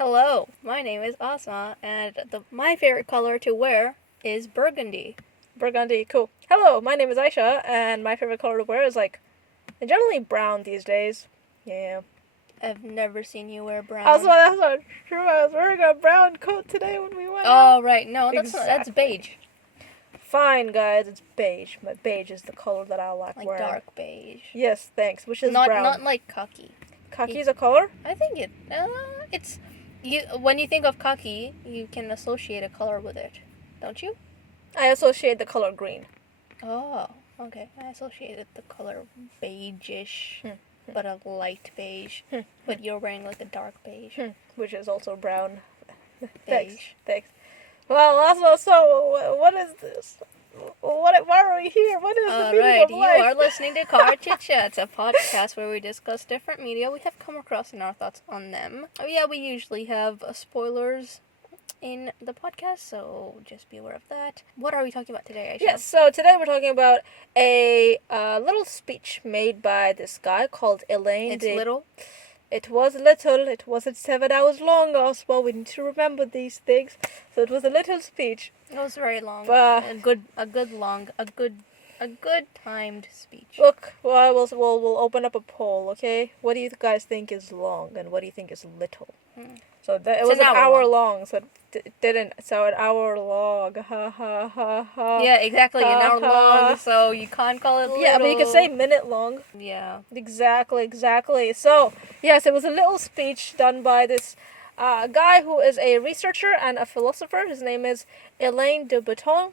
Hello, my name is Asa, and my favorite color to wear is burgundy. Burgundy, cool. Hello, my name is Ayesha, and my favorite color to wear is generally brown these days. Yeah. I've never seen you wear brown. That's not true. I was wearing a brown coat today when we went out. Oh, right. No, that's beige. Fine, guys, it's beige. But beige is the color that I like wearing. Like dark beige. Yes, thanks. Which is not brown. Not like khaki. Khaki is a color? I think it's you. When you think of khaki, you can associate a color with it, don't you? I associate the color green. Oh, okay. I associated the color beige-ish, but a light beige. But you're wearing like a dark beige. Which is also brown. Beige. Thanks. Well, also, so what is this? Why are we here? What is the meaning of life? You are listening to Car Chit Chats, a podcast where we discuss different media we have come across and our thoughts on them. Yeah, we usually have spoilers in the podcast, so just be aware of that. What are we talking about today, Ayesha? Yes, so today we're talking about a little speech made by this guy called Alain de... Little? It was little. It wasn't 7 hours long, Oswald. We need to remember these things. So it was a little speech. It was very long. But a good timed speech. Look, well, we'll open up a poll, okay? What do you guys think is long, and what do you think is little? So it was an hour long, so it didn't. So an hour long, ha ha ha ha. Yeah, exactly, an hour long. So you can't call it little. Yeah, but you can say minute long. Yeah. Exactly. So yes, it was a little speech done by this guy who is a researcher and a philosopher. His name is Alain de Botton.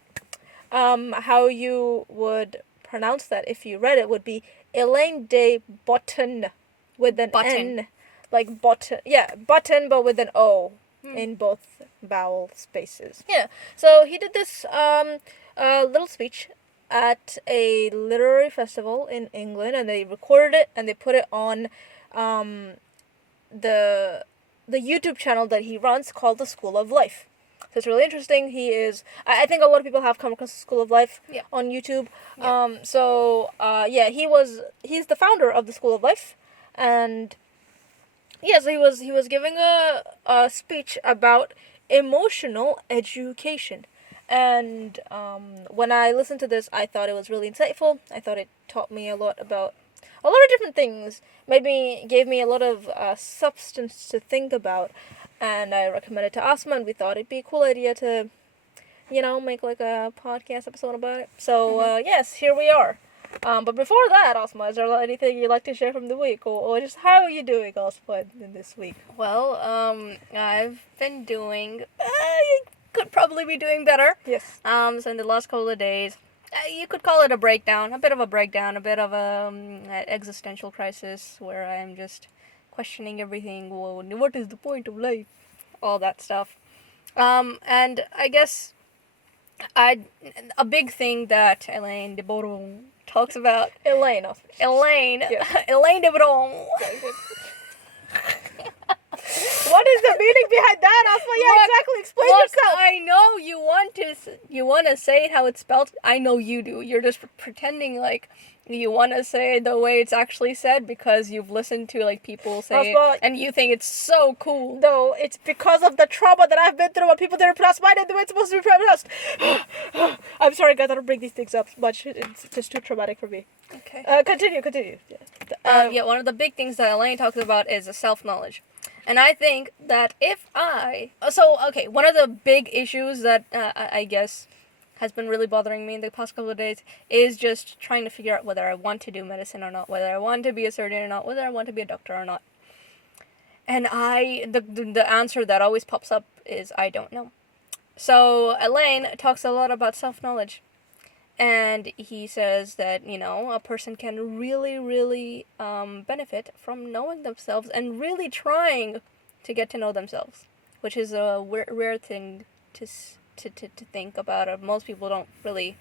How you would pronounce that if you read it would be Alain de Botton with an N. Like button, button, but with an O in both vowel spaces. Yeah, so he did this little speech at a literary festival in England, and they recorded it and they put it on the YouTube channel that he runs called The School of Life. So it's really interesting. He is, I think a lot of people have come across the School of Life on YouTube. Yeah. He's the founder of the School of Life, and yes, he was giving a speech about emotional education. And when I listened to this, I thought it was really insightful. I thought it taught me a lot about a lot of different things. Gave me a lot of substance to think about. And I recommended it to Asma, and we thought it'd be a cool idea to, make like a podcast episode about it. So yes, here we are. But before that, Asma, is there anything you'd like to share from the week, or just how are you doing, Asma, in this week? Well, I've been doing. Could probably be doing better. Yes. So in the last couple of days, you could call it a breakdown, a bit of a existential crisis where I'm just questioning everything. Well, what is the point of life? All that stuff. And I guess a big thing that Alain de Botton talks about. Elaine. Yes. Alain de Botton. What is the meaning behind that, Asma? Yeah, exactly. Explain yourself. I know you want to say it how it's spelled. I know you do. You're just pretending like you want to say it the way it's actually said because you've listened to like people say it and you think it's so cool. No, it's because of the trauma that I've been through when people didn't pronounce my name the way it's supposed to be pronounced. I'm sorry, guys. I don't bring these things up much. It's just too traumatic for me. Okay. Continue. One of the big things that Elaine talks about is self-knowledge. And I think that one of the big issues that I guess has been really bothering me in the past couple of days is just trying to figure out whether I want to do medicine or not, whether I want to be a surgeon or not, whether I want to be a doctor or not. And the answer that always pops up is I don't know. So Elaine talks a lot about self-knowledge. And he says that, a person can really, really benefit from knowing themselves and really trying to get to know themselves, which is a rare thing to think about. Most people don't really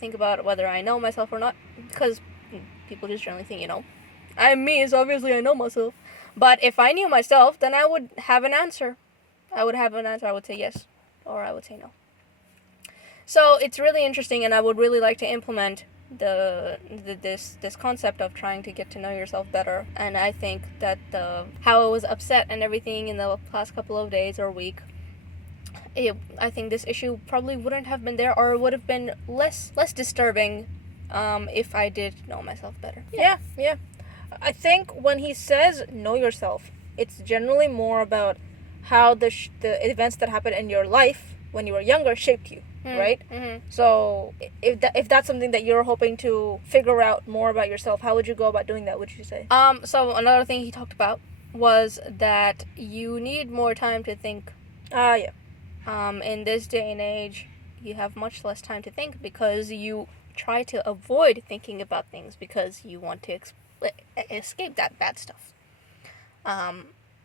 think about whether I know myself or not, because people just generally think, I'm me, so obviously I know myself. But if I knew myself, then I would have an answer. I would say yes, or I would say no. So it's really interesting, and I would really like to implement this concept of trying to get to know yourself better. And I think that how I was upset and everything in the past couple of days or week, I think this issue probably wouldn't have been there, or would have been less disturbing if I did know myself better. Yeah. I think when he says know yourself, it's generally more about how the events that happened in your life when you were younger shaped you, right? Mm-hmm. So if that's something that you're hoping to figure out more about yourself, how would you go about doing that, would you say? So another thing he talked about was that you need more time to think. Yeah. In this day and age, you have much less time to think because you try to avoid thinking about things because you want to escape that bad stuff.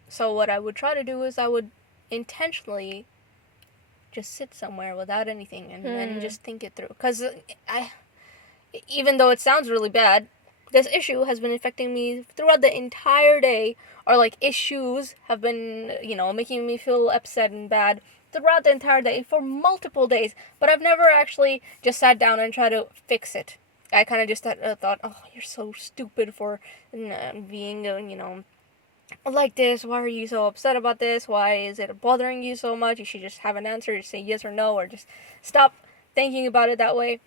So what I would try to do is I would intentionally just sit somewhere without anything and just think it through. Because even though it sounds really bad, this issue has been affecting me throughout the entire day, or like issues have been, making me feel upset and bad throughout the entire day for multiple days, but I've never actually just sat down and tried to fix it. I kind of just thought, oh, you're so stupid for being, like this. Why are you so upset about this? Why is it bothering you so much? You should just have an answer, just say yes or no, or just stop thinking about it that way.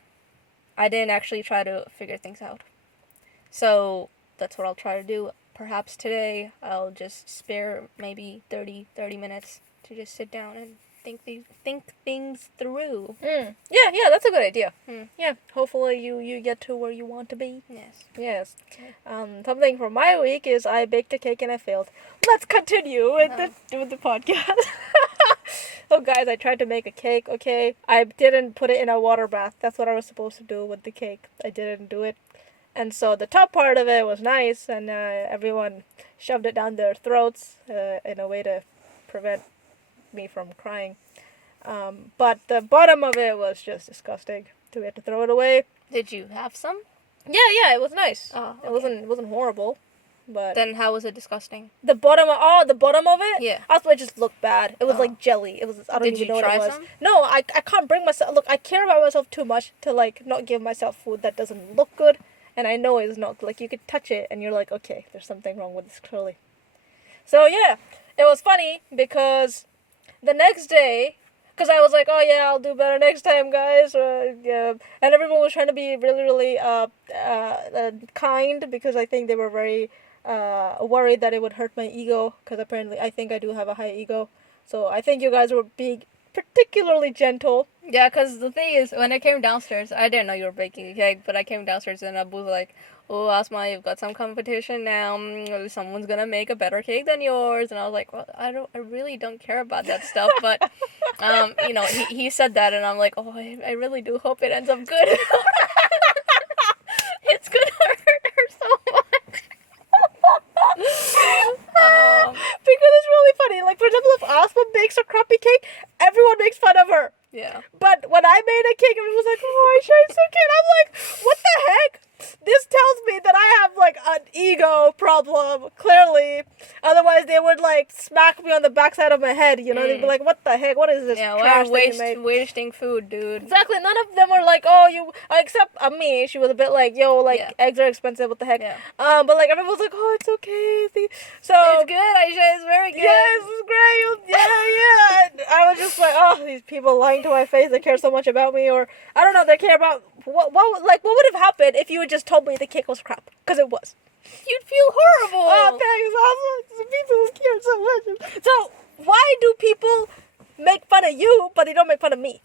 I didn't actually try to figure things out. So that's what I'll try to do. Perhaps today I'll just spare maybe 30 minutes to just sit down and think things through. Yeah, that's a good idea. Yeah, hopefully you get to where you want to be. Yes. Something from my week is I baked a cake and I failed. Let's continue with the podcast. So guys, I tried to make a cake, okay? I didn't put it in a water bath. That's what I was supposed to do with the cake. I didn't do it. And so the top part of it was nice, and everyone shoved it down their throats in a way to prevent me from crying. But the bottom of it was just disgusting. So we had to throw it away. Did you have some? Yeah, it was nice. Oh, okay. It wasn't horrible. But then how was it disgusting? The bottom of it? Yeah. Also, it just looked bad. It was like jelly. It was, I don't even know what it was. Some? No, I can't bring myself, look, I care about myself too much to like not give myself food that doesn't look good. And I know it's not, like, you could touch it and you're like, okay, there's something wrong with this clearly. So yeah, it was funny because the next day, because I was like, oh yeah, I'll do better next time, guys. Yeah. And everyone was trying to be really, really kind, because I think they were very worried that it would hurt my ego, because apparently I think I do have a high ego. So I think you guys were being particularly gentle. Yeah, because the thing is, when I came downstairs, I didn't know you were baking a cake, but I came downstairs and Abu was like, oh, Asma, you've got some competition now. Someone's gonna make a better cake than yours. And I was like, well, I really don't care about that stuff. But, he said that, and I'm like, oh, I really do hope it ends up good. It's gonna hurt her so much. Because it's really funny. Like, for example, if Asma bakes a crappy cake, everyone makes fun of her. Yeah. But when I made a cake, everyone was like, oh, Ayesha, it's so cute. I'm like, what the heck? This tells me that I have, like, an ego problem, clearly. Otherwise, they would, like, smack me on the backside of my head, They'd be like, what the heck? What is this trash that you made? Wasting food, dude. Exactly. None of them were like, oh, you... Except me. She was a bit like, yo, like, eggs are expensive. What the heck? Yeah. But, like, everyone was like, oh, it's okay. So... It's good, Ayesha. It's very good. Yes, it's great. Yeah. I was just like, oh, these people lying to my face. They care so much about me. Or, I don't know, they care about... What would have happened if you had just told me the cake was crap? Because it was. You'd feel horrible. Oh, thanks. People care so much. So, why do people make fun of you, but they don't make fun of me?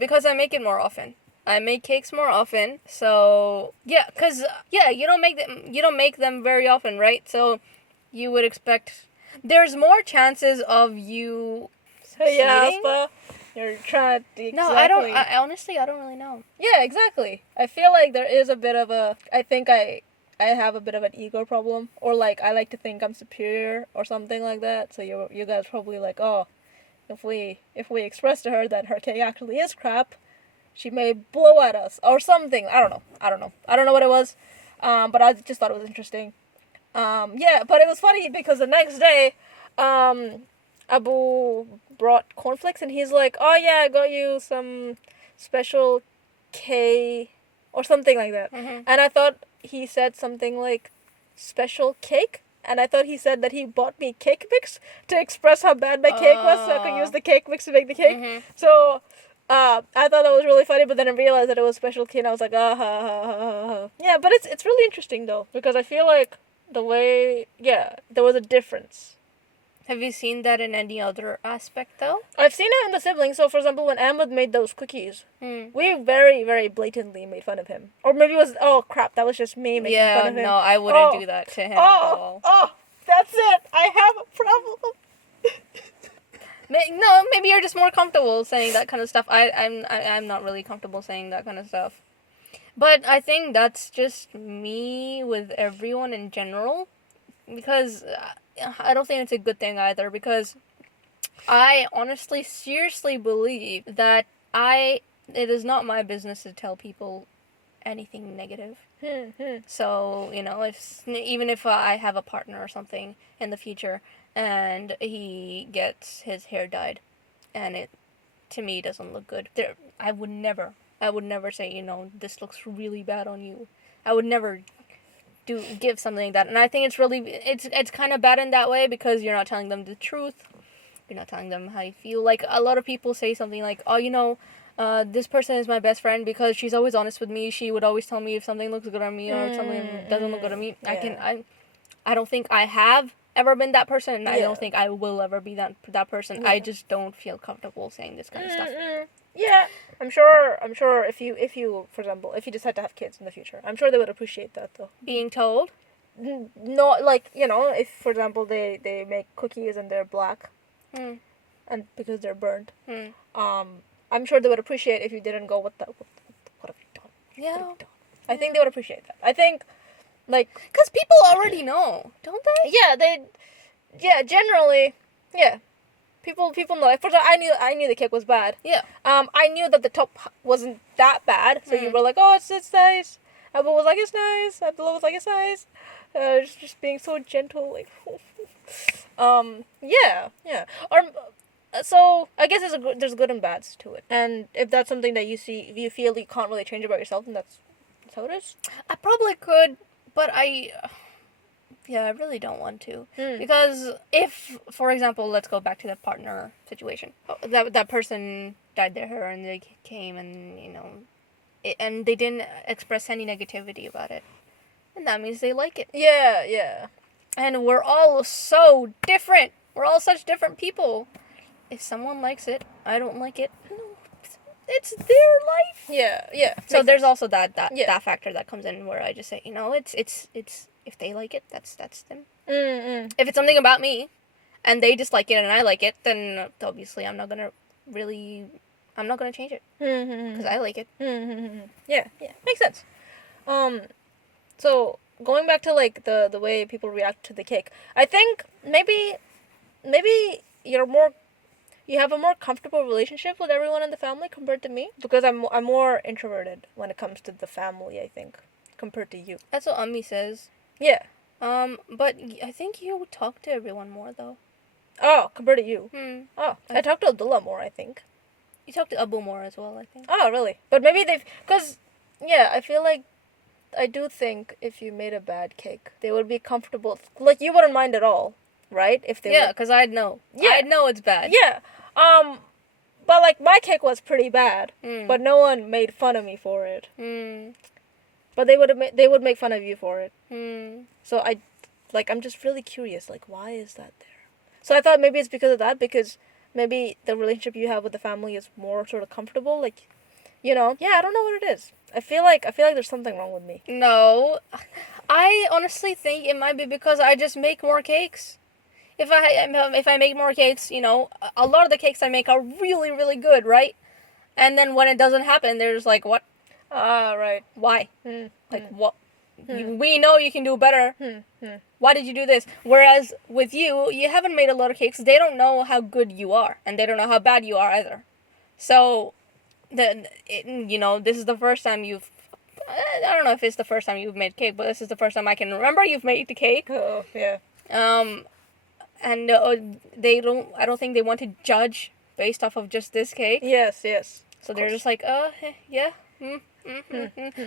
Because I make it more often. I make cakes more often. So, yeah, because, you don't make them very often, right? So, you would expect... There's more chances of you succeeding. You're trying to... Exactly. No, I don't... honestly, I don't really know. Yeah, exactly. I feel like there is a bit of a... I think I have a bit of an ego problem. Or, like, I like to think I'm superior or something like that. So you guys probably like, oh, if we express to her that her cake actually is crap, she may blow at us or something. I don't know. I don't know what it was. But I just thought it was interesting. But it was funny because the next day, Abu brought cornflakes and he's like, oh yeah, I got you some special K or something like that. Mm-hmm. And I thought he said something like special cake. And I thought he said that he bought me cake mix to express how bad my cake was, so I could use the cake mix to make the cake. Mm-hmm. So I thought that was really funny, but then I realized that it was special cake, and I was like, ah, ha, ha, ha, ha, ha. Yeah, but it's really interesting though, because I feel like the way, there was a difference. Have you seen that in any other aspect though? I've seen it in the siblings. So, for example, when Ahmed made those cookies, we very, very blatantly made fun of him. Or maybe it was, oh crap, that was just me making fun of him. No, I wouldn't do that to him at all. Oh, that's it. I have a problem. No, maybe you're just more comfortable saying that kind of stuff. I'm not really comfortable saying that kind of stuff. But I think that's just me with everyone in general. Because I don't think it's a good thing either, because I honestly, seriously believe that it is not my business to tell people anything negative. So, even if I have a partner or something in the future and he gets his hair dyed and it, to me, doesn't look good, I would never say, this looks really bad on you. I would never give something like that. And I think it's kind of bad in that way, because you're not telling them the truth. You're not telling them how you feel. Like, a lot of people say something like, oh, this person is my best friend because she's always honest with me. She would always tell me if something looks good on me or if something doesn't look good on me. Yeah. I don't think I have ever been that person, and I don't think I will ever be that person. I just don't feel comfortable saying this kind of stuff. Yeah, I'm sure if you, for example, if you decide to have kids in the future, I'm sure they would appreciate that though. Being told? Not like, if, for example, they make cookies and they're black, and because they're burnt, I'm sure they would appreciate if you didn't go, what have you done? Yeah. What have you done? I think they would appreciate that. I think, like... Because people already know, don't they? Yeah, generally, yeah. People know. Like, for example, I knew the cake was bad. Yeah. I knew that the top wasn't that bad, so you were like, oh, it's nice. Abdul was like, it's nice. Abdullah was like, it's nice. Just being so gentle, like... yeah. Or... So, I guess there's good and bads to it. And if that's something that you feel you can't really change about yourself, then that's how it is. I probably could, but I really don't want to. Because if, for example, let's go back to the partner situation. That person dyed their hair and they came and, and they didn't express any negativity about it. And that means they like it. Yeah. And we're all so different. We're all such different people. If someone likes it, I don't like it, it's their life. Yeah. So there's also that factor that comes in where I just say, it's if they like it, that's them. If it's something about me, and they dislike it and I like it, then obviously I'm not gonna change it because I like it. Yeah, makes sense. So going back to like the way people react to the cake, I think maybe you have a more comfortable relationship with everyone in the family compared to me, because I'm more introverted when it comes to the family, I think, compared to you. That's what Ammi says. Yeah. But I think you talk to everyone more though. Oh, compared to you. Oh, I talk to Abdullah more, I think. You talk to Abu more as well, I think. Oh, really? But maybe I feel like I do think if you made a bad cake, they would be comfortable. Like, you wouldn't mind at all, right? If they because I'd know. Yeah. I'd know it's bad. Yeah. But like my cake was pretty bad, but no one made fun of me for it. But they would make fun of you for it. So I'm just really curious, like, why is that there? So I thought maybe it's because of that, because maybe the relationship you have with the family is more sort of comfortable, like, I don't know what it is. I feel like there's something wrong with me. No, I honestly think it might be because I just make more cakes. If I make more cakes, a lot of the cakes I make are really, really good, right? And then when it doesn't happen, they're just like, what? Right. Why? Like, what? We know you can do better. Why did you do this? Whereas with you haven't made a lot of cakes. They don't know how good you are, and they don't know how bad you are either. So, this is the first time I don't know if it's the first time you've made cake, but this is the first time I can remember you've made the cake. Oh, yeah. And I don't think they want to judge based off of just this cake. Yes. So they're just like, yeah.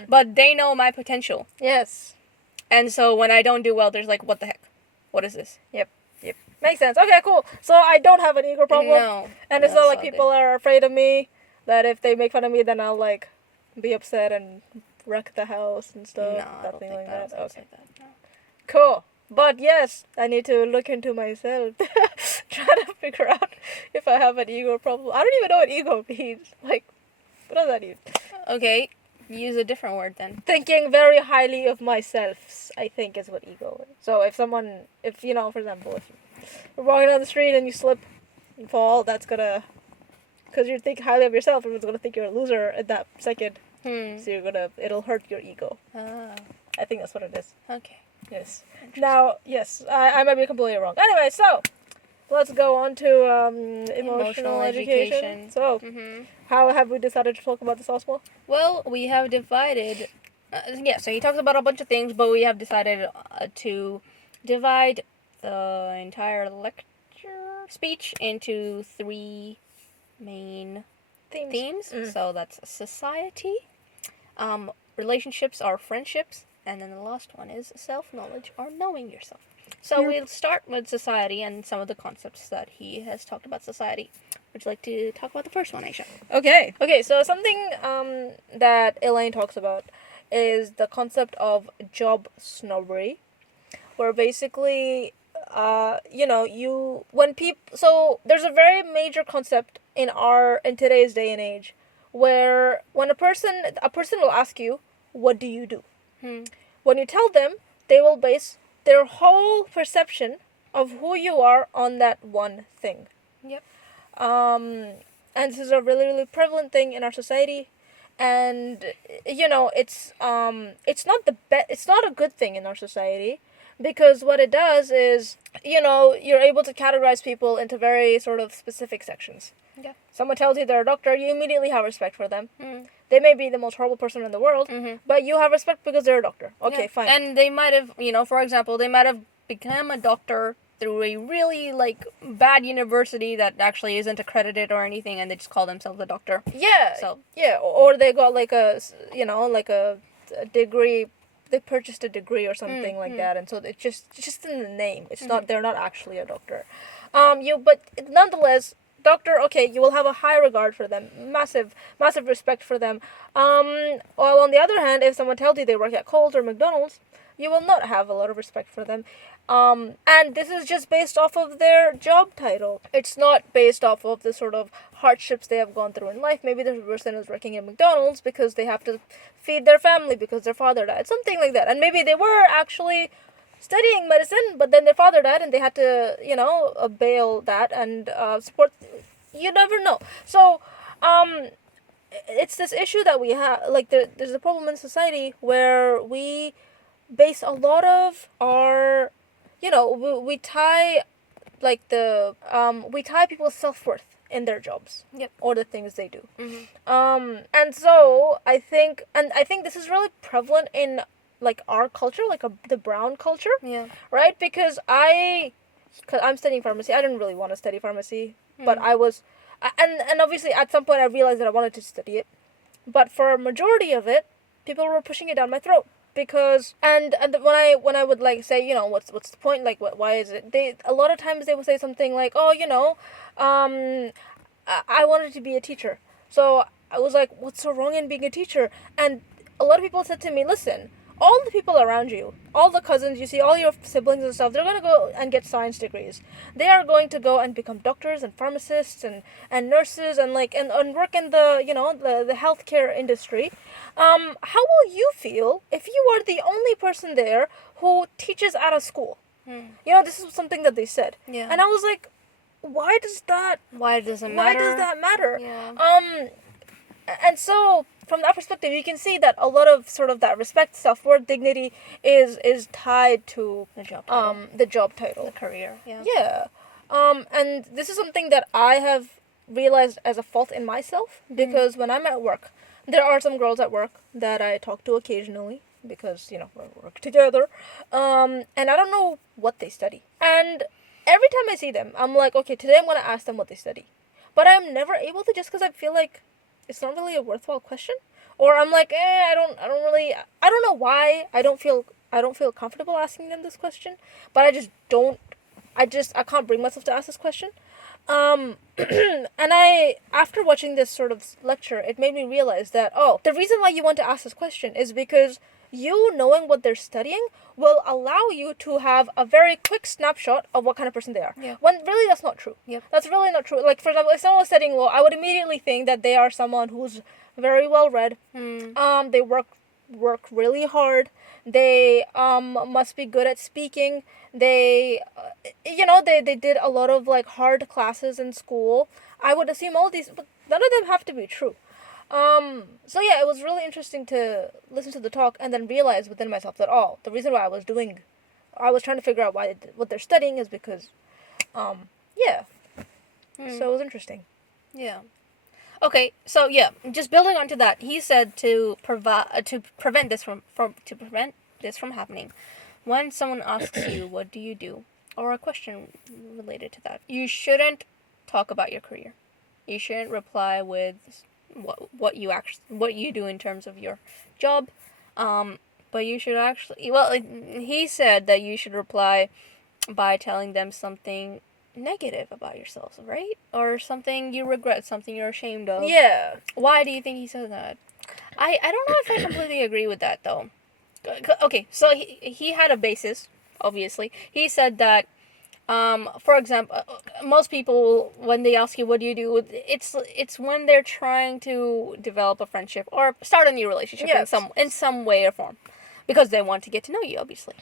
But they know my potential. Yes. And so when I don't do well, there's like, what the heck? What is this? Yep. Makes sense. Okay, cool. So I don't have an ego problem. No. And it's not like people are afraid of me, that if they make fun of me, then I'll like be upset and wreck the house and stuff. No, I don't think that. Okay. No. Cool. But yes, I need to look into myself. Try to figure out if I have an ego problem. I don't even know what ego means. Like, what does that mean? Okay, use a different word then. Thinking very highly of myself, I think, is what ego is. So if you know, for example, if you're walking down the street and you slip and fall, that's gonna, because you think highly of yourself, everyone's gonna think you're a loser at that second. So it'll hurt your ego. I think that's what it is. Okay. Yes. Now, yes, I might be completely wrong. Anyway, so let's go on to emotional education. So, how have we decided to talk about this also? Well, we have divided. So he talks about a bunch of things, but we have decided to divide the entire speech into 3 main themes. So that's society, relationships or friendships, and then the last one is self-knowledge or knowing yourself. So we'll start with society and some of the concepts that he has talked about society. Would you like to talk about the first one, Ayesha? Okay, so something that Elaine talks about is the concept of job snobbery, where basically, so there's a very major concept in today's day and age, where when a person will ask you, what do you do? When you tell them, they will base their whole perception of who you are on that one thing. Yep. And this is a really, really prevalent thing in our society, and it's not it's not a good thing in our society, because what it does is, you're able to categorize people into very sort of specific sections. Yeah. Someone tells you they're a doctor, you immediately have respect for them. They may be the most horrible person in the world, but you have respect because they're a doctor. Okay, fine. And they might have, for example, they might have become a doctor through a really, bad university that actually isn't accredited or anything, and they just call themselves a doctor. Yeah. So. Yeah, or they got a degree. They purchased a degree or something like that, and so it's just in the name. It's not. They're not actually a doctor. But nonetheless, doctor. Okay, you will have a high regard for them, massive respect for them. While on the other hand, if someone tells you they work at Coles or McDonald's, you will not have a lot of respect for them. And this is just based off of their job title. It's not based off of the sort of hardships they have gone through in life. Maybe the person is working at McDonald's because they have to feed their family because their father died, something like that. And maybe they were actually studying medicine, but then their father died and they had to, bail that and support. You never know. So, it's this issue that we have. There's a problem in society where we base a lot of our, we tie people's self-worth in their jobs. Yep. Or the things they do. And so I think this is really prevalent in our culture, the brown culture. Yeah. Right? Because I'm studying pharmacy. I didn't really want to study pharmacy, but I was, and obviously at some point I realized that I wanted to study it, but for a majority of it, people were pushing it down my throat. Because and when I would say, what's the point, why is it, a lot of times they would say something like, I wanted to be a teacher, so I was like, what's so wrong in being a teacher? And a lot of people said to me, listen, all the people around you, all the cousins you see, all your siblings and stuff, they're going to go and get science degrees. They are going to go and become doctors and pharmacists and nurses and work in the healthcare industry. How will you feel if you are the only person there who teaches at a school? This is something that they said. Yeah. And I was like, why does that matter? Why does that matter? Yeah. And so from that perspective, you can see that a lot of sort of that respect, self-worth, dignity is tied to the job title, the career. Yeah. Yeah. And this is something that I have realized as a fault in myself, because when I'm at work, there are some girls at work that I talk to occasionally because, we work together. And I don't know what they study. And every time I see them, I'm like, okay, today I'm going to ask them what they study. But I'm never able to, just because I feel like it's not really a worthwhile question, or I'm like, I don't know why I don't feel comfortable asking them this question, but I can't bring myself to ask this question. And after watching this sort of lecture, it made me realize that, the reason why you want to ask this question is because you knowing what they're studying will allow you to have a very quick snapshot of what kind of person they are. Yeah. When really that's not true. Yep. That's really not true. Like, for example, if someone was studying law, I would immediately think that they are someone who's very well read. They work really hard. They must be good at speaking. They they did a lot of like hard classes in school. I would assume all these, but none of them have to be true. So yeah, it was really interesting to listen to the talk and then realize within myself that the reason why I was trying to figure out what they're studying is because, yeah. So it was interesting. Yeah. Okay, so yeah, just building onto that, he said to prevent this from happening. When someone asks you, "What do you do?" or a question related to that, you shouldn't talk about your career. You shouldn't reply with what you do in terms of your job. But you should actually, he said that you should reply by telling them something negative about yourself, right? Or something you regret, something you're ashamed of. Yeah. Why do you think he said that? I don't know if I completely agree with that, though. Okay, so he had a basis, obviously. He said that, for example, most people, when they ask you what do you do, it's when they're trying to develop a friendship or start a new relationship in some way or form, because they want to get to know you, obviously.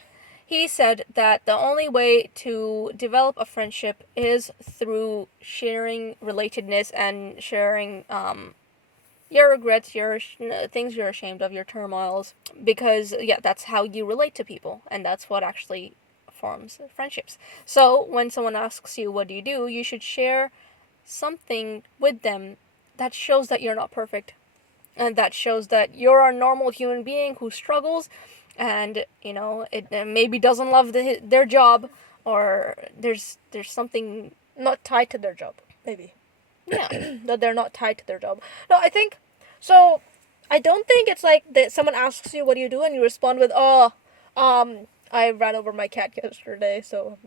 He said that the only way to develop a friendship is through sharing relatedness and sharing your regrets, your things you're ashamed of, your turmoils, because that's how you relate to people, and that's what actually forms friendships. So when someone asks you what do, you should share something with them that shows that you're not perfect, and that shows that you're a normal human being who struggles, and it maybe doesn't love their job, or there's something not tied to their job, maybe. Yeah. That they're not tied to their job. No, I think so. I don't think it's like that someone asks you what do you do and you respond with I ran over my cat yesterday, so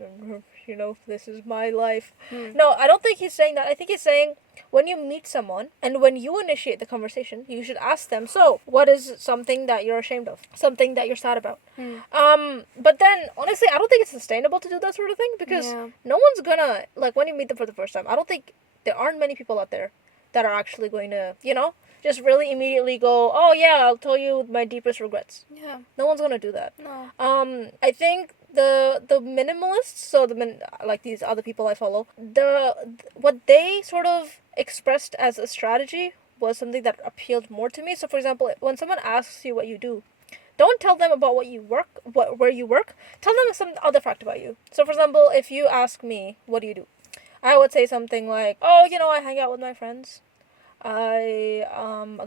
this is my life. No, I don't think he's saying that. I think he's saying when you meet someone and when you initiate the conversation, you should ask them, so what is something that you're ashamed of, something that you're sad about. But then honestly, I don't think it's sustainable to do that sort of thing, because no one's gonna, like, when you meet them for the first time, I don't think there aren't many people out there that are actually going to just really immediately go, oh yeah, I'll tell you my deepest regrets. Yeah. No one's gonna do that. No. I think the minimalists, so like these other people I follow, what they sort of expressed as a strategy was something that appealed more to me. So for example, when someone asks you what you do, don't tell them about where you work. Tell them some other fact about you. So for example, if you ask me, what do you do? I would say something like, oh, I hang out with my friends. I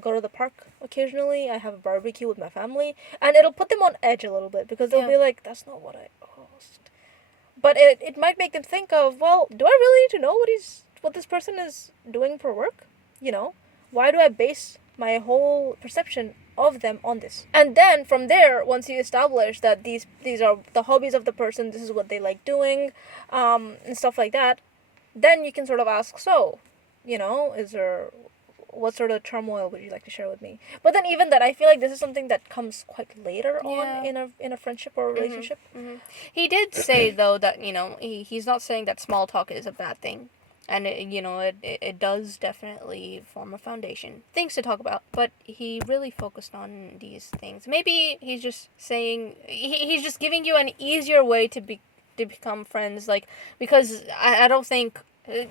go to the park occasionally. I have a barbecue with my family. And it'll put them on edge a little bit, because they'll be like, that's not what I asked. But it might make them think of, well, do I really need to know what this person is doing for work? Why do I base my whole perception of them on this? And then from there, once you establish that these are the hobbies of the person, this is what they like doing, and stuff like that, then you can sort of ask, so, what sort of turmoil would you like to share with me? But then even that, I feel like this is something that comes quite later on in a friendship or a relationship. Mm-hmm. He did say though that he's not saying that small talk is a bad thing, and it does definitely form a foundation, things to talk about. But he really focused on these things. Maybe he's just saying he's just giving you an easier way to become friends, like, because I don't think,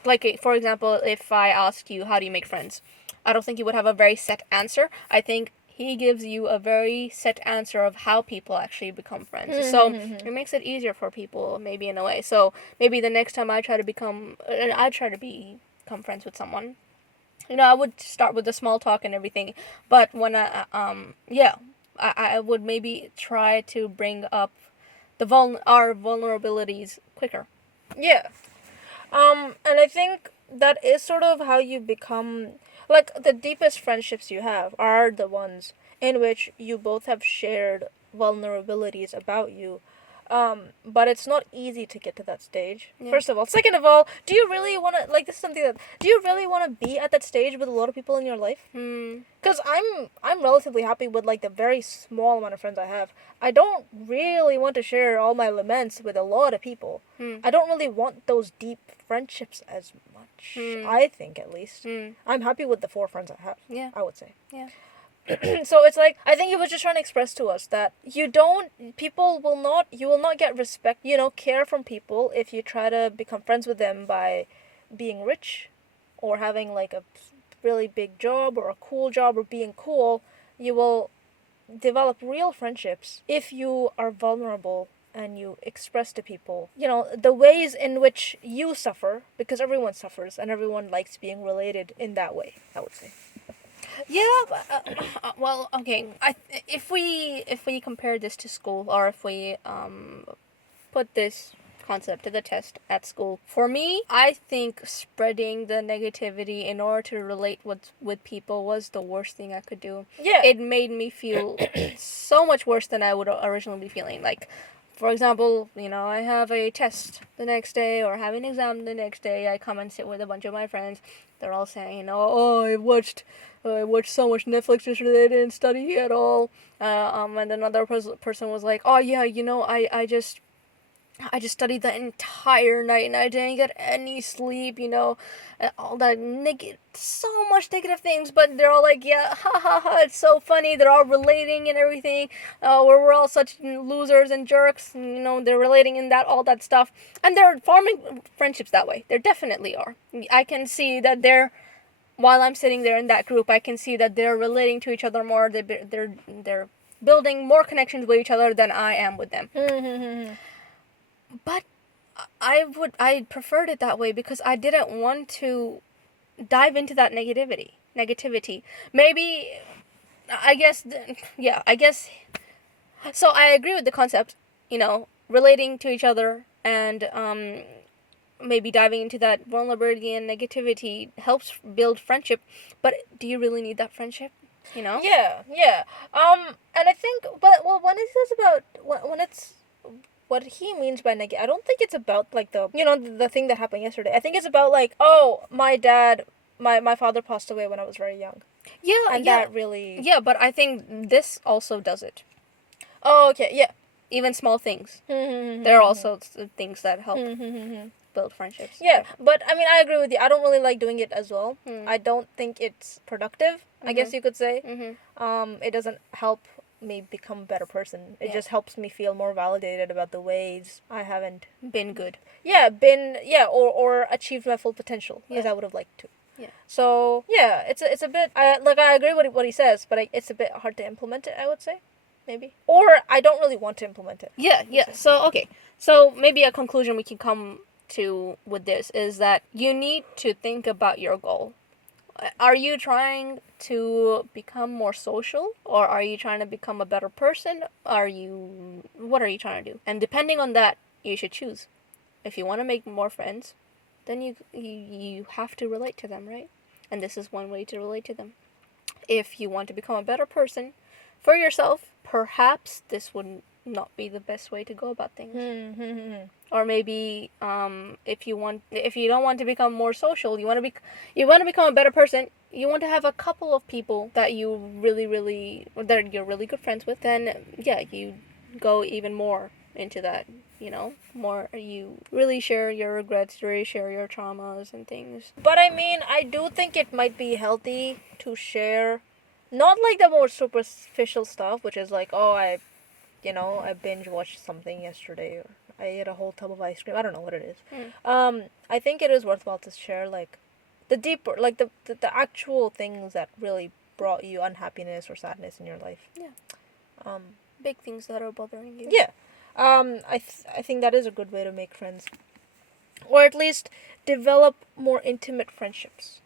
like, for example, if I asked you how do you make friends, I don't think you would have a very set answer. I think he gives you a very set answer of how people actually become friends. So it makes it easier for people, maybe, in a way. So maybe the next time I try to become friends with someone, I would start with the small talk and everything. But when I would maybe try to bring up our vulnerabilities quicker. Yeah. And I think that is sort of how you become like the deepest friendships you have are the ones in which you both have shared vulnerabilities about you. But it's not easy to get to that stage. Yeah. First of all. Second of all, do you really want to, like, this is something that, do you really want to be at that stage with a lot of people in your life? Because I'm relatively happy with, like, the very small amount of friends I have. I don't really want to share all my laments with a lot of people. I don't really want those deep friendships as much, I think, at least. I'm happy with the 4 friends I have, I would say. Yeah. So it's like, I think he was just trying to express to us that you will not get respect, care from people if you try to become friends with them by being rich or having like a really big job or a cool job or being cool. You will develop real friendships if you are vulnerable and you express to people, the ways in which you suffer, because everyone suffers and everyone likes being related in that way, I would say. Yeah, well, okay. If we compare this to school, or if we put this concept to the test at school, for me, I think spreading the negativity in order to relate with people was the worst thing I could do. Yeah, it made me feel so much worse than I would originally be feeling. Like, for example, I have a test the next day or have an exam the next day. I come and sit with a bunch of my friends. They're all saying, oh, I watched so much Netflix yesterday. I didn't study at all. And another person was like, oh yeah, I just studied the entire night and I didn't get any sleep, and all that so much negative things, but they're all like, yeah, ha ha ha, it's so funny, they're all relating and everything, we're all such losers and jerks, they're relating in all that stuff, and they're forming friendships that way. There definitely are. I can see that while I'm sitting there in that group, I can see that they're relating to each other more, they're building more connections with each other than I am with them. But I preferred it that way because I didn't want to dive into that negativity. Maybe, I guess, so I agree with the concept, relating to each other and, maybe diving into that vulnerability and negativity helps build friendship, but do you really need that friendship? Yeah. And I think, but, well, when it says about, when it's, what he means by negative, I don't think it's about, like, the thing that happened yesterday. I think it's about, like, oh, my father passed away when I was very young. Yeah, and that really... Yeah, but I think this also does it. Oh, okay, yeah. Even small things. There are also things that help build friendships. Yeah, but, I mean, I agree with you. I don't really like doing it as well. I don't think it's productive, I guess you could say. It doesn't help me become a better person. It just helps me feel more validated about the ways I haven't been good. Or achieved my full potential as I would have liked to. Yeah. So yeah, it's a bit. I agree with what he says, but it's a bit hard to implement it, I would say, maybe. Or I don't really want to implement it. Yeah. So okay. So maybe a conclusion we can come to with this is that you need to think about your goal. Are you trying to become more social, or are you trying to become a better person? What are you trying to do? And depending on that, you should choose. If you want to make more friends, then you have to relate to them, right? And this is one way to relate to them. If you want to become a better person for yourself, perhaps this would not be the best way to go about things. Or maybe if you don't want to become more social, you want to become a better person, you want to have a couple of people that you that you're really good friends with, then yeah, you go even more into that, more, you really share your regrets, you really share your traumas and things. But I mean, I do think it might be healthy to share, not like the more superficial stuff, which is like, oh, I binge watched something yesterday, or I ate a whole tub of ice cream. I don't know what it is. I think it is worthwhile to share, like, the deeper, like, the actual things that really brought you unhappiness or sadness in your life. Yeah. Big things that are bothering you. Yeah. I think that is a good way to make friends. Or at least develop more intimate friendships.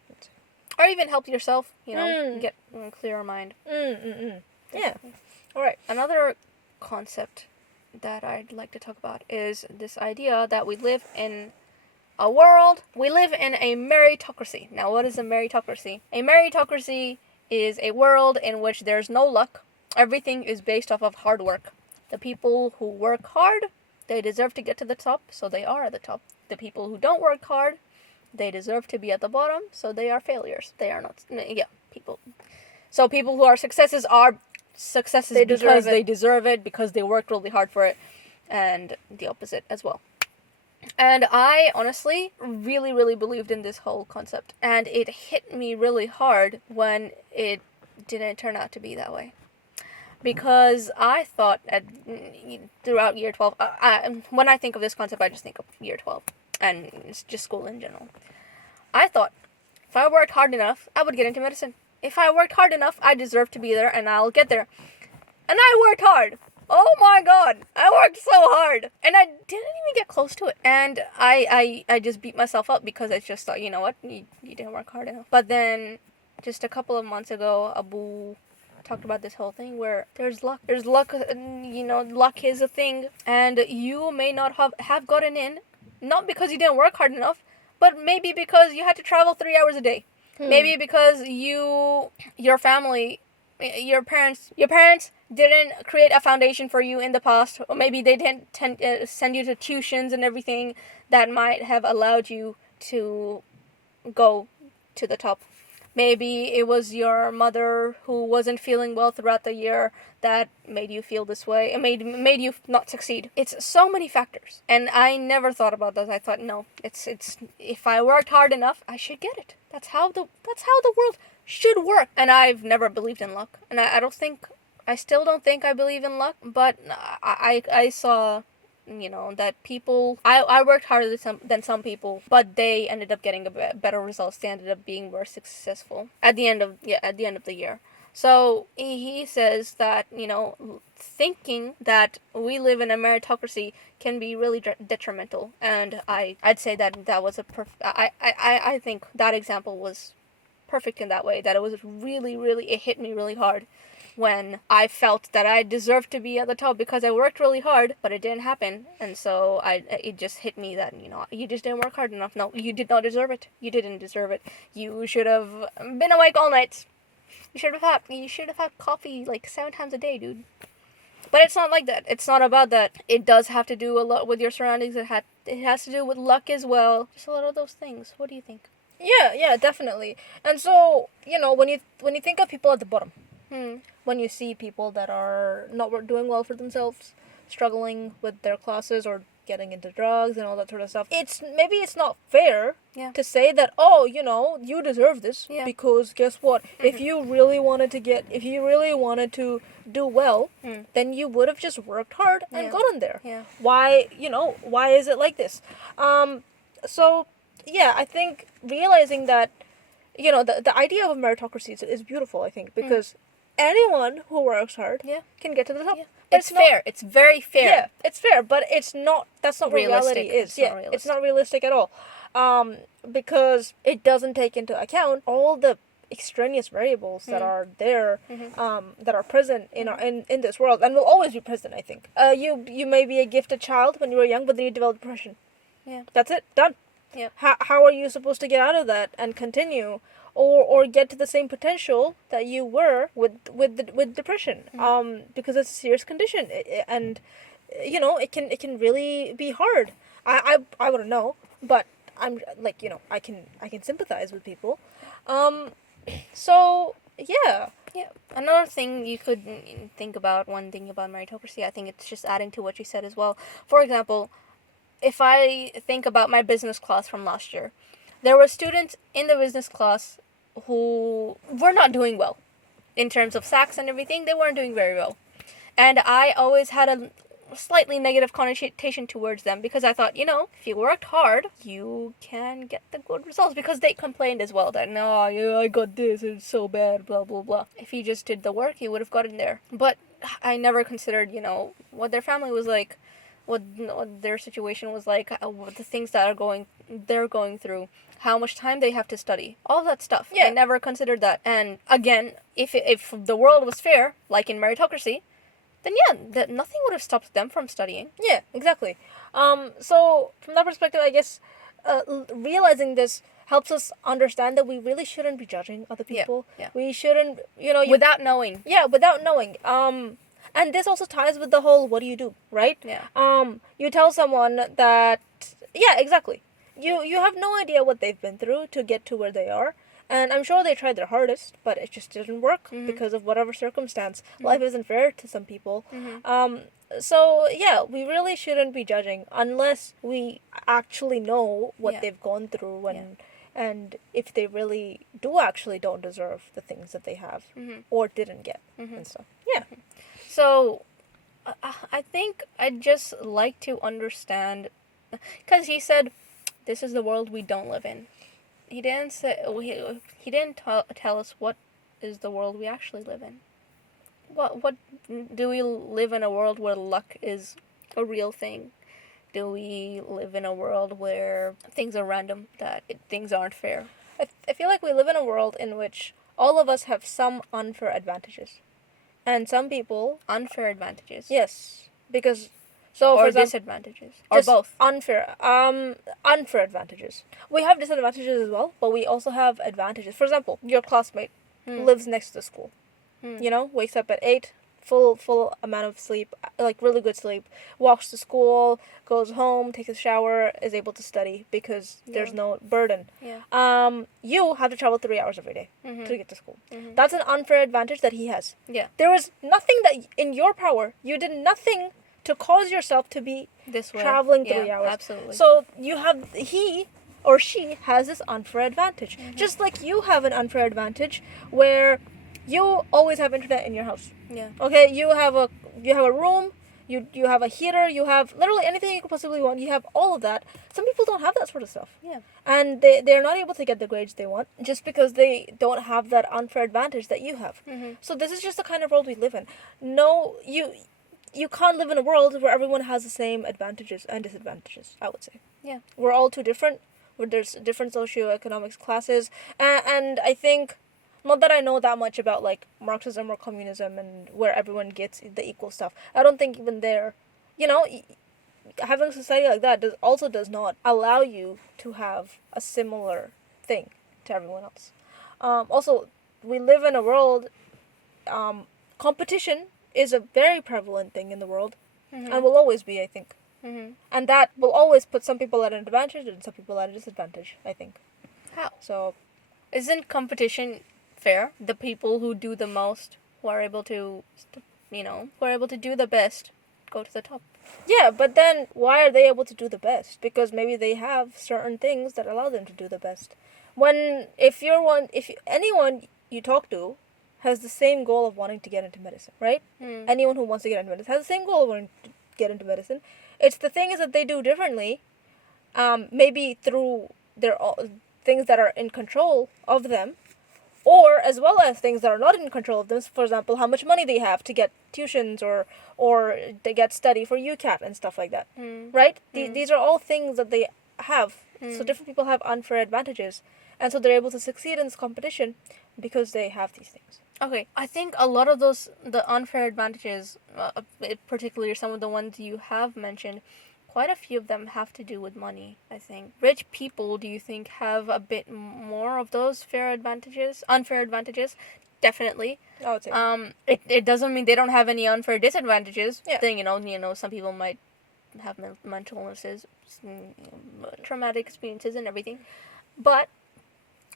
Or even help yourself, get a clearer mind. Yeah. All right. Another concept that I'd like to talk about is this idea that we live in we live in a meritocracy. Now, what is a meritocracy? A meritocracy is a world in which there's no luck. Everything is based off of hard work. The people who work hard, they deserve to get to the top, so they are at the top. The people who don't work hard, they deserve to be at the bottom, so they are failures. They are not, people. So people who are successes because they deserve it, because they worked really hard for it, and the opposite as well. And I honestly really, really believed in this whole concept. And it hit me really hard when it didn't turn out to be that way. Because I thought throughout year 12, when I think of this concept, I just think of year 12. And it's just school in general. I thought, if I worked hard enough, I would get into medicine. If I worked hard enough, I deserve to be there, and I'll get there. And I worked hard. Oh my god, I worked so hard. And I didn't even get close to it. And I just beat myself up because I just thought, you know what, you didn't work hard enough. But then, just a couple of months ago, Abu talked about this whole thing where there's luck. There's luck, luck is a thing. And you may not have gotten in, not because you didn't work hard enough, but maybe because you had to travel 3 hours a day. Maybe because your family, your parents didn't create a foundation for you in the past, or maybe they didn't send you to tuitions and everything that might have allowed you to go to the top. Maybe it was your mother who wasn't feeling well throughout the year that made you feel this way and made you not succeed. It's so many factors, and I never thought about those. I thought, no, it's if I worked hard enough, I should get it. That's how the world should work. And I've never believed in luck, and I still don't think I believe in luck. But I saw, that people, I worked harder than some people, but they ended up getting better results. They ended up being more successful at the end of the year. So he says that, thinking that we live in a meritocracy can be really detrimental. And I'd say that was I think that example was perfect in that way, that it was really, really, it hit me really hard when I felt that I deserved to be at the top because I worked really hard, but it didn't happen. And so it just hit me that, you just didn't work hard enough. No, you did not deserve it. You didn't deserve it. You should have been awake all night. You should have had coffee like 7 times a day, dude. But it's not like that. It's not about that. It does have to do a lot with your surroundings. It has to do with luck as well. Just a lot of those things. What do you think? Yeah, definitely. And so, when you think of people at the bottom, when you see people that are not doing well for themselves, struggling with their classes or getting into drugs and all that sort of stuff, maybe it's not fair to say that, you deserve this, because guess what? If you really wanted to do well, then you would have just worked hard and gotten there. Why is it like this? So I think realizing that, the idea of meritocracy is beautiful, I think, because anyone who works hard can get to the top. It's fair. It's very fair. Yeah, it's fair, but that's not what reality is. It's not realistic at all. Because it doesn't take into account all the extraneous variables that are there, that are present in this world, and will always be present, I think. You may be a gifted child when you were young, but then you develop depression. Yeah. That's it. Done. Yeah. How are you supposed to get out of that and continue? Or get to the same potential that you were with depression, because it's a serious condition, and it can really be hard. I wouldn't know, but I'm like, I can sympathize with people. So yeah. Another thing you could think about, one thing about meritocracy, I think it's just adding to what you said as well. For example, if I think about my business class from last year, there were students in the business class who were not doing well. In terms of SACs and everything, they weren't doing very well. And I always had a slightly negative connotation towards them because I thought, if you worked hard, you can get the good results, because they complained as well that, no, I got this, it's so bad, blah, blah, blah. If you just did the work, you would have gotten there. But I never considered, what their family was like, what their situation was like, what the things that they're going through, how much time they have to study, all that stuff. I never considered that. And again, if the world was fair, like in meritocracy, then nothing would have stopped them from studying. Yeah, exactly. So from that perspective, I guess realizing this helps us understand that we really shouldn't be judging other people. Yeah. We shouldn't, without knowing. Yeah, without knowing. And this also ties with the whole, what do you do, right? Yeah. You tell someone that, yeah, exactly. You have no idea what they've been through to get to where they are. And I'm sure they tried their hardest, but it just didn't work because of whatever circumstance. Life isn't fair to some people. So, yeah, we really shouldn't be judging unless we actually know what they've gone through and if they really actually don't deserve the things that they have or didn't get and stuff. Yeah. So, I think I'd just like to understand, because he said, this is the world we don't live in. He didn't say, he didn't tell us what is the world we actually live in. What do we live in a world where luck is a real thing? Do we live in a world where things are random, that things aren't fair? I feel like we live in a world in which all of us have some unfair advantages. And some people... Unfair advantages? Yes. Because... So, or for example, disadvantages? Or both? Unfair advantages. We have disadvantages as well, but we also have advantages. For example, your classmate lives next to the school. Wakes up at 8, full amount of sleep, like really good sleep, walks to school, goes home, takes a shower, is able to study because there's no burden. Yeah. You have to travel 3 hours every day to get to school. That's an unfair advantage that he has. Yeah. There was nothing that in your power. You did nothing to cause yourself to be this way, traveling 3 hours. Absolutely. So he or she has this unfair advantage. Just like you have an unfair advantage where you always have internet in your house. Yeah. Okay, you have a room, you have a heater, you have literally anything you could possibly want. You have all of that. Some people don't have that sort of stuff. Yeah. And they're not able to get the grades they want just because they don't have that unfair advantage that you have. So this is just the kind of world we live in. No, you can't live in a world where everyone has the same advantages and disadvantages, I would say. Yeah. We're all too different. There's different socioeconomic classes. And I think, not that I know that much about, like, Marxism or communism and where everyone gets the equal stuff. I don't think even there, having a society like that does not allow you to have a similar thing to everyone else. Also, we live in a world, competition is a very prevalent thing in the world and will always be, I think. And that will always put some people at an advantage and some people at a disadvantage, I think. How? So, isn't competition fair? The people who do the most, who are able to do the best, go to the top. Yeah, but then why are they able to do the best? Because maybe they have certain things that allow them to do the best. If anyone you talk to has the same goal of wanting to get into medicine, right? Anyone who wants to get into medicine has the same goal of wanting to get into medicine. It's the thing is that they do differently, maybe through their things that are in control of them, or as well as things that are not in control of them. For example, how much money they have to get tuitions or they get study for UCAT and stuff like that, right? These are all things that they have. So different people have unfair advantages, and so they're able to succeed in this competition because they have these things. Okay, I think a lot of the unfair advantages, particularly some of the ones you have mentioned, quite a few of them have to do with money, I think. Rich people, do you think, have a bit more of those unfair advantages? Definitely. I would say. It doesn't mean they don't have any unfair disadvantages. Yeah. Then, some people might have mental illnesses, traumatic experiences and everything. But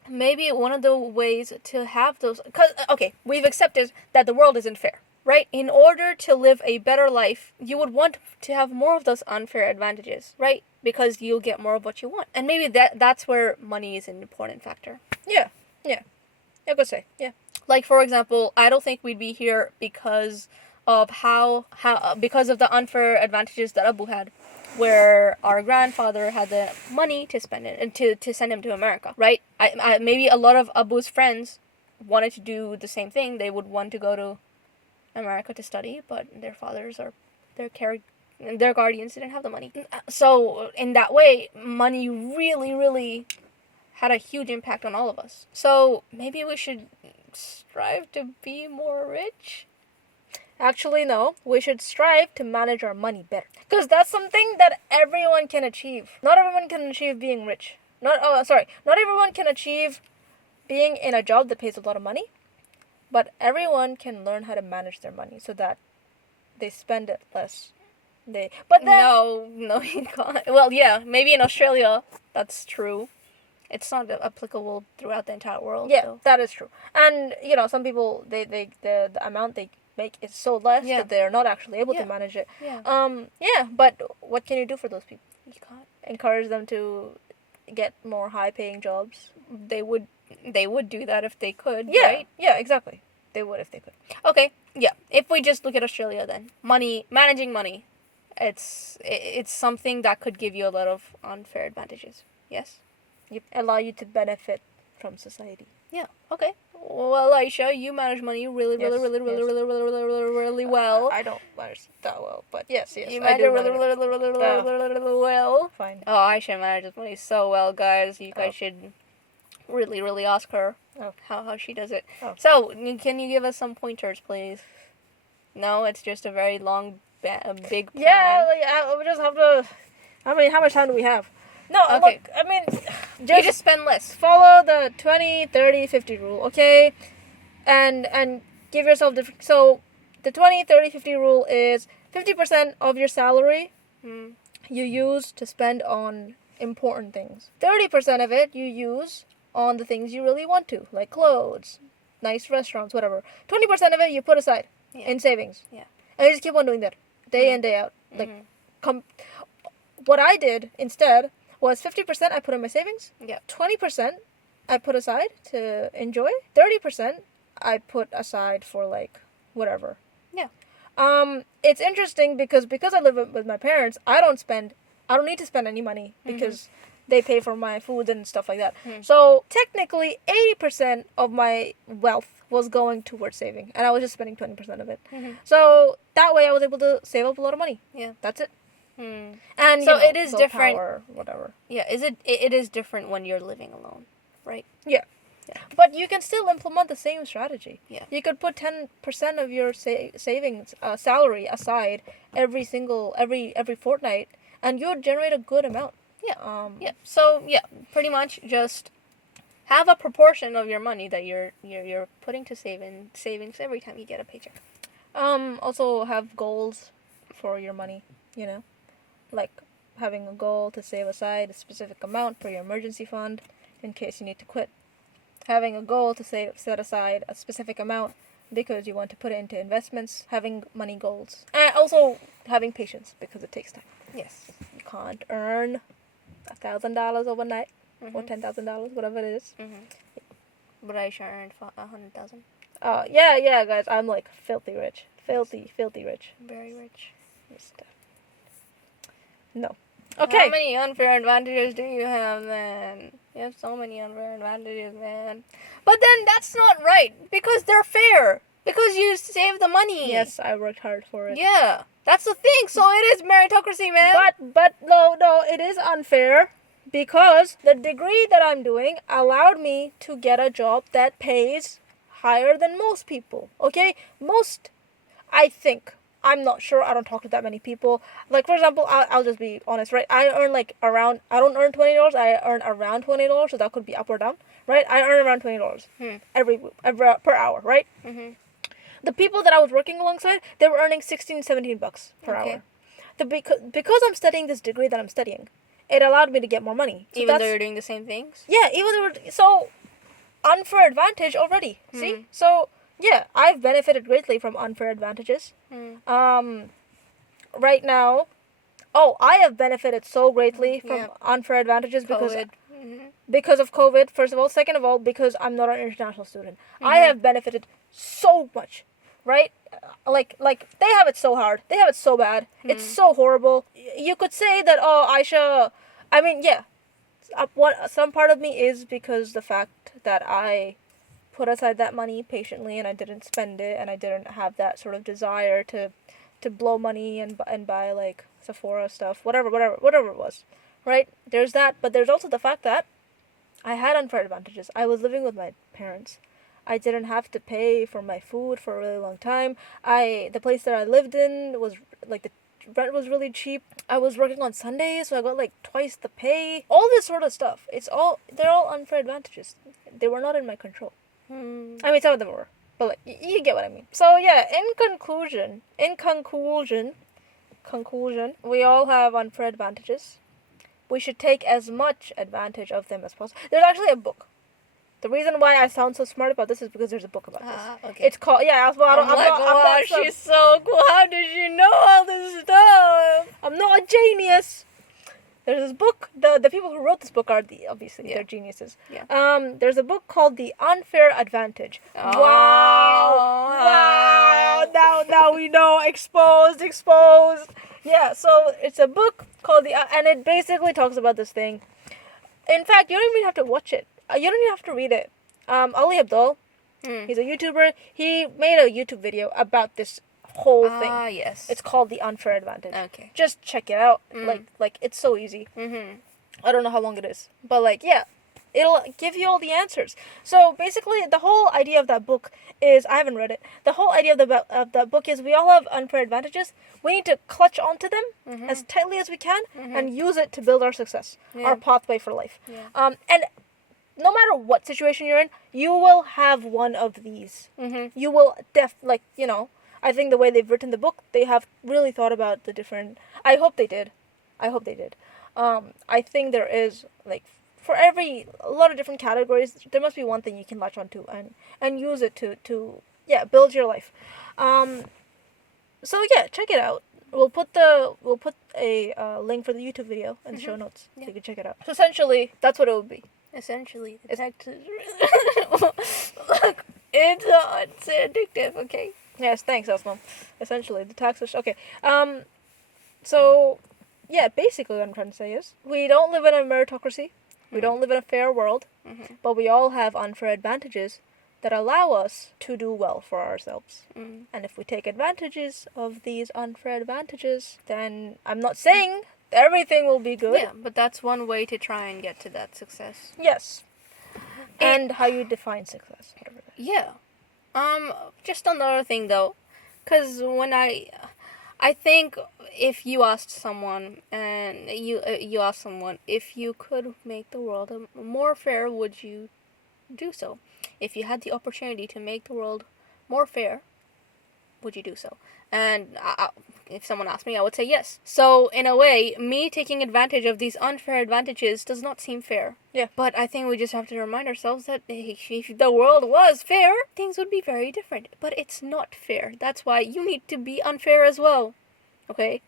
maybe one of the ways to have those... Because, okay, we've accepted that the world isn't fair, right? In order to live a better life, you would want to have more of those unfair advantages, right? Because you'll get more of what you want. And maybe that's where money is an important factor. Yeah. I could say, yeah. Like, for example, I don't think we'd be here because of because of the unfair advantages that Abu had, where our grandfather had the money to spend it and to send him to America, right? Maybe a lot of Abu's friends wanted to do the same thing. They would want to go to America to study, but their fathers or their guardians didn't have the money. So in that way, money really, really had a huge impact on all of us. So maybe we should strive to be more rich. Actually, no. We should strive to manage our money better. Because that's something that everyone can achieve. Not everyone can achieve being rich. Not everyone can achieve being in a job that pays a lot of money. But everyone can learn how to manage their money so that they spend it less. No, you can't. Well, yeah, maybe in Australia, that's true. It's not applicable throughout the entire world. Yeah, so. that is true. And, some people, the amount they make is so less that they're not actually able to manage it. But what can you do for those people? You can't encourage them to get more high-paying jobs. They would do that if they could, yeah, right? Yeah, exactly. They would if they could. Okay, yeah. If we just look at Australia then, managing money, it's something that could give you a lot of unfair advantages. Yes? Allow you to benefit from society. Yeah, okay. Well, Ayesha, you manage money really well. I don't manage that well, but yes, you manage it really well. Fine. Oh, Ayesha manages money so well, guys. You guys should really ask her how she does it. So, can you give us some pointers, please? No, it's just a very long, big plan. Yeah, we just have to... how much time do we have? No, okay. Look, you just spend less. Follow the 20, 30, 50 rule, okay? And give yourself different... So, the 20, 30, 50 rule is 50% of your salary you use to spend on important things. 30% of it you use on the things you really want to, like clothes, nice restaurants, whatever. 20% of it you put aside in savings. Yeah. And you just keep on doing that, day in, day out. What I did instead was 50% I put in my savings. Yeah. 20% I put aside to enjoy. 30% I put aside for whatever. Yeah. It's interesting because I live with my parents, I don't need to spend any money because they pay for my food and stuff like that. So technically 80% of my wealth was going towards saving, and I was just spending 20% of it. So that way I was able to save up a lot of money. Yeah. That's it. And so it is different. Or whatever. Yeah, it is different when you're living alone, right? Yeah. But you can still implement the same strategy. Yeah. You could put 10% of your savings salary aside every fortnight, and you would generate a good amount. Yeah. So pretty much just have a proportion of your money that you're putting to savings every time you get a paycheck. Also have goals for your money. Like having a goal to save aside a specific amount for your emergency fund in case you need to quit. Having a goal to set aside a specific amount because you want to put it into investments. Having money goals. And also having patience because it takes time. Yes. You can't earn $1,000 overnight or $10,000, whatever it is. But I sure earned 100,000. Yeah, guys. I'm filthy rich. Filthy rich. Very rich. No. Okay. How many unfair advantages do you have then? You have so many unfair advantages, man. But then that's not right because they're fair. Because you save the money. Yes, I worked hard for it. Yeah. That's the thing. So it is meritocracy, man. But no, it is unfair because the degree that I'm doing allowed me to get a job that pays higher than most people. Okay? I think. I'm not sure. I don't talk to that many people. For example, I'll just be honest, right? I earn I don't earn $20. I earn around $20, so that could be up or down, right? I earn around $20 every per hour, right? The people that I was working alongside, they were earning $16-17 per hour. Because I'm studying this degree that I'm studying, it allowed me to get more money. So even though you're doing the same things? Yeah, so unfair advantage already. See? So yeah, I've benefited greatly from unfair advantages. Right now, I have benefited so greatly from unfair advantages because of COVID, first of all. Second of all, because I'm not an international student. I have benefited so much, right? They have it so hard. They have it so bad. It's so horrible. You could say that, Ayesha, some part of me is because the fact that I put aside that money patiently and I didn't spend it and I didn't have that sort of desire to blow money and buy Sephora stuff, whatever it was, right? There's that, but there's also the fact that I had unfair advantages. I was living with my parents. I didn't have to pay for my food for a really long time. The place that I lived in was like the rent was really cheap. I was working on Sundays, so I got like twice the pay. All this sort of stuff. They're all unfair advantages. They were not in my control. I mean, some of them were, but like you get what I mean. So yeah, in conclusion, we all have unfair advantages. We should take as much advantage of them as possible. There's actually a book. The reason why I sound so smart about this is because there's a book about this. Okay. It's called I'm not she's so cool. How did you know all this stuff? I'm not a genius. There's this book. The people who wrote this book are they're geniuses. Yeah. There's a book called The Unfair Advantage. Oh. Wow. Now we know. Exposed. Yeah. So it's a book called and it basically talks about this thing. In fact, you don't even have to watch it. You don't even have to read it. Ali Abdaal, he's a YouTuber. He made a YouTube video about this whole thing. Ah, yes. It's called The Unfair Advantage. Okay. Just check it out. Like it's so easy. I don't know how long it is, but it'll give you all the answers. So basically, the whole idea of that book is, I haven't read it. The whole idea of that book is we all have unfair advantages. We need to clutch onto them as tightly as we can and use it to build our success, our pathway for life. Yeah. And no matter what situation you're in, you will have one of these. You will I think the way they've written the book, they have really thought about the different. I hope they did. I think there is for a lot of different categories, there must be one thing you can latch onto and use it to build your life. So yeah, check it out. We'll put a link for the YouTube video in the show notes so you can check it out. So essentially, that's what it would be. Essentially, the text is look, it's addictive. Okay. Yes, thanks, Asma. Essentially, the taxes. Okay. So, yeah, basically, what I'm trying to say is we don't live in a meritocracy. We don't live in a fair world, but we all have unfair advantages that allow us to do well for ourselves. And if we take advantages of these unfair advantages, then I'm not saying everything will be good. Yeah, but that's one way to try and get to that success. Yes. And how you define success. Whatever that is. Yeah. Just another thing though, because when I think if you asked someone and you asked someone if you could make the world more fair, would you do so? If you had the opportunity to make the world more fair, would you do so? And if someone asked me, I would say yes. So in a way, me taking advantage of these unfair advantages does not seem fair. Yeah. But I think we just have to remind ourselves that if the world was fair, things would be very different. But it's not fair. That's why you need to be unfair as well. Okay?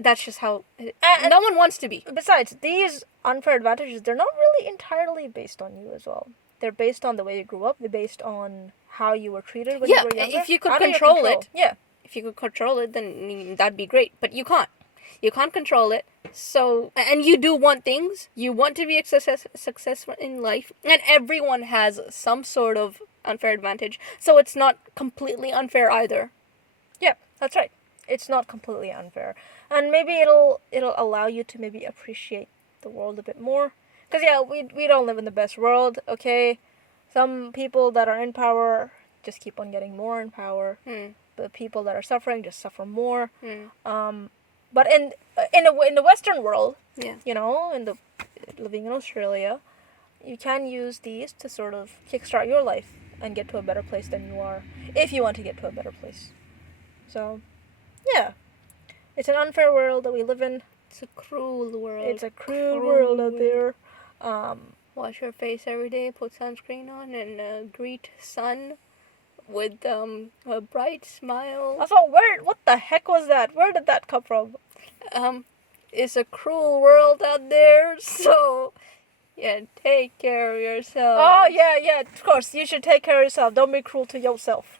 That's just how no one wants to be. Besides, these unfair advantages, they're not really entirely based on you as well. They're based on the way you grew up. They're based on how you were treated when you were younger. If you could control it. Yeah. If you could control it, then that'd be great. But you can't. You can't control it. So, and you do want things. You want to be successful in life. And everyone has some sort of unfair advantage. So it's not completely unfair either. Yeah, that's right. It's not completely unfair. And maybe it'll allow you to maybe appreciate the world a bit more. Because, yeah, we don't live in the best world, okay? Some people that are in power just keep on getting more in power. But people that are suffering just suffer more. But in the Western world, living in Australia, you can use these to sort of kickstart your life and get to a better place than you are, if you want to get to a better place. So, yeah, it's an unfair world that we live in. It's a cruel world. It's a cruel world out there. Wash your face every day, put sunscreen on, and greet sun with a bright smile. I thought, what the heck was that? Where did that come from? It's a cruel world out there, so yeah, take care of yourself. Oh, yeah, of course, you should take care of yourself. Don't be cruel to yourself.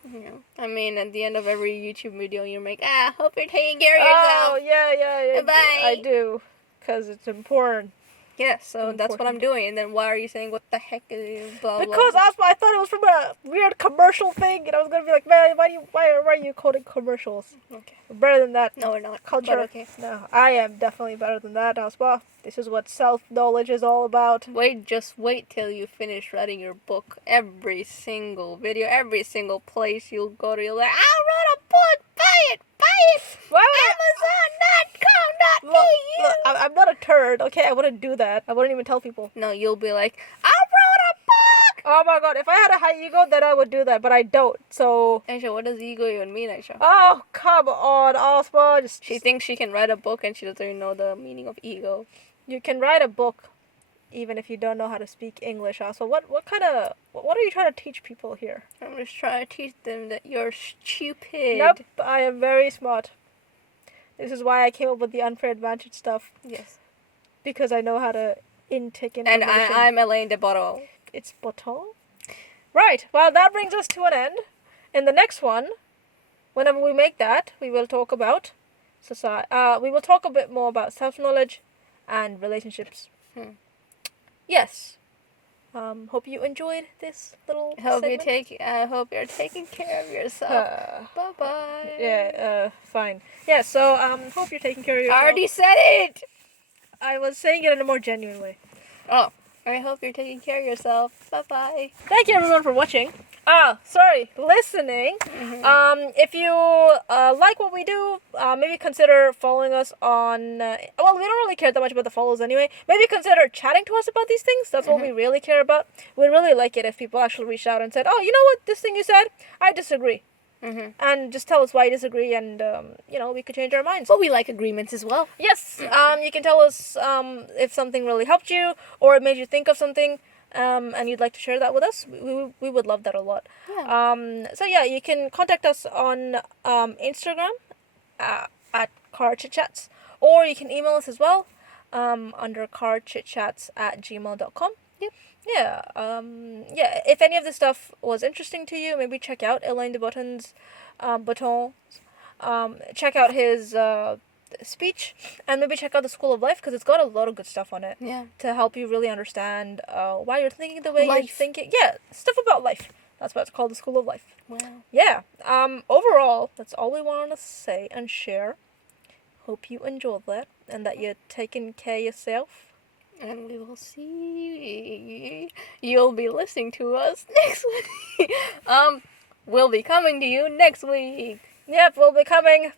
I mean, at the end of every YouTube video, you're like, hope you're taking care of yourself. Oh, yeah. Bye. I do, because it's important. Yeah, so that's what I'm doing. And then why are you saying what the heck is blah blah? Because I thought it was from a weird commercial thing, and I was gonna be like, man, why are you quoting commercials? Okay. We're better than that. No, we're not. Culture. But okay. No, I am definitely better than that, Aspa. This is what self-knowledge is all about. Just wait till you finish writing your book. Every single video, every single place you'll go to, you'll be like, I wrote a book, buy it! Amazon.com.au. Look, I'm not a turd, okay? I wouldn't do that. I wouldn't even tell people. No, you'll be like, I wrote a book! Oh my god, if I had a high ego, then I would do that, but I don't, so... Ayesha, what does ego even mean, Ayesha? Oh, come on, Aspa. She thinks she can write a book and she doesn't even know the meaning of ego. You can write a book even if you don't know how to speak English, Aspa. What are you trying to teach people here? I'm just trying to teach them that you're stupid. Nope, I am very smart. This is why I came up with the unfair advantage stuff. Yes. Because I know how to intake information. And I'm Alain de Botton. It's Botton? Right, well that brings us to an end. In the next one, whenever we make that, we will talk about society. We will talk a bit more about self-knowledge and relationships. Yes. Hope you enjoyed this little segment. I hope you're taking care of yourself. Bye-bye. Yeah, fine. Yeah, so, hope you're taking care of yourself. I already said it! I was saying it in a more genuine way. Oh, I hope you're taking care of yourself. Bye-bye. Thank you everyone for watching. Listening. Mm-hmm. If you like what we do, maybe consider following us on... well, we don't really care that much about the follows anyway. Maybe consider chatting to us about these things. That's what we really care about. We'd really like it if people actually reached out and said, oh, you know what? This thing you said, I disagree. And just tell us why you disagree, and we could change our minds. But we like agreements as well. Yes. You can tell us if something really helped you, or it made you think of something, and you'd like to share that with us. We would love that a lot. Yeah. You can contact us on Instagram at Car Chit Chats, or you can email us as well under carchitchats@gmail.com. Yep. Yeah, if any of this stuff was interesting to you, maybe check out Alain de Botton's check out his speech, and maybe check out the School of Life, because it's got a lot of good stuff on it. Yeah. To help you really understand why you're thinking the way Life. you're thinking. Yeah, stuff about life. That's why it's called the School of Life. Wow. Yeah. Overall, that's all we wanted to say and share. Hope you enjoyed that, and that you're taking care of yourself. And we will see. You'll be listening to us next week. We'll be coming to you next week. Yep, we'll be coming.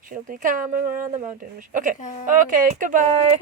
She'll be coming around the mountain. Okay. Okay, goodbye.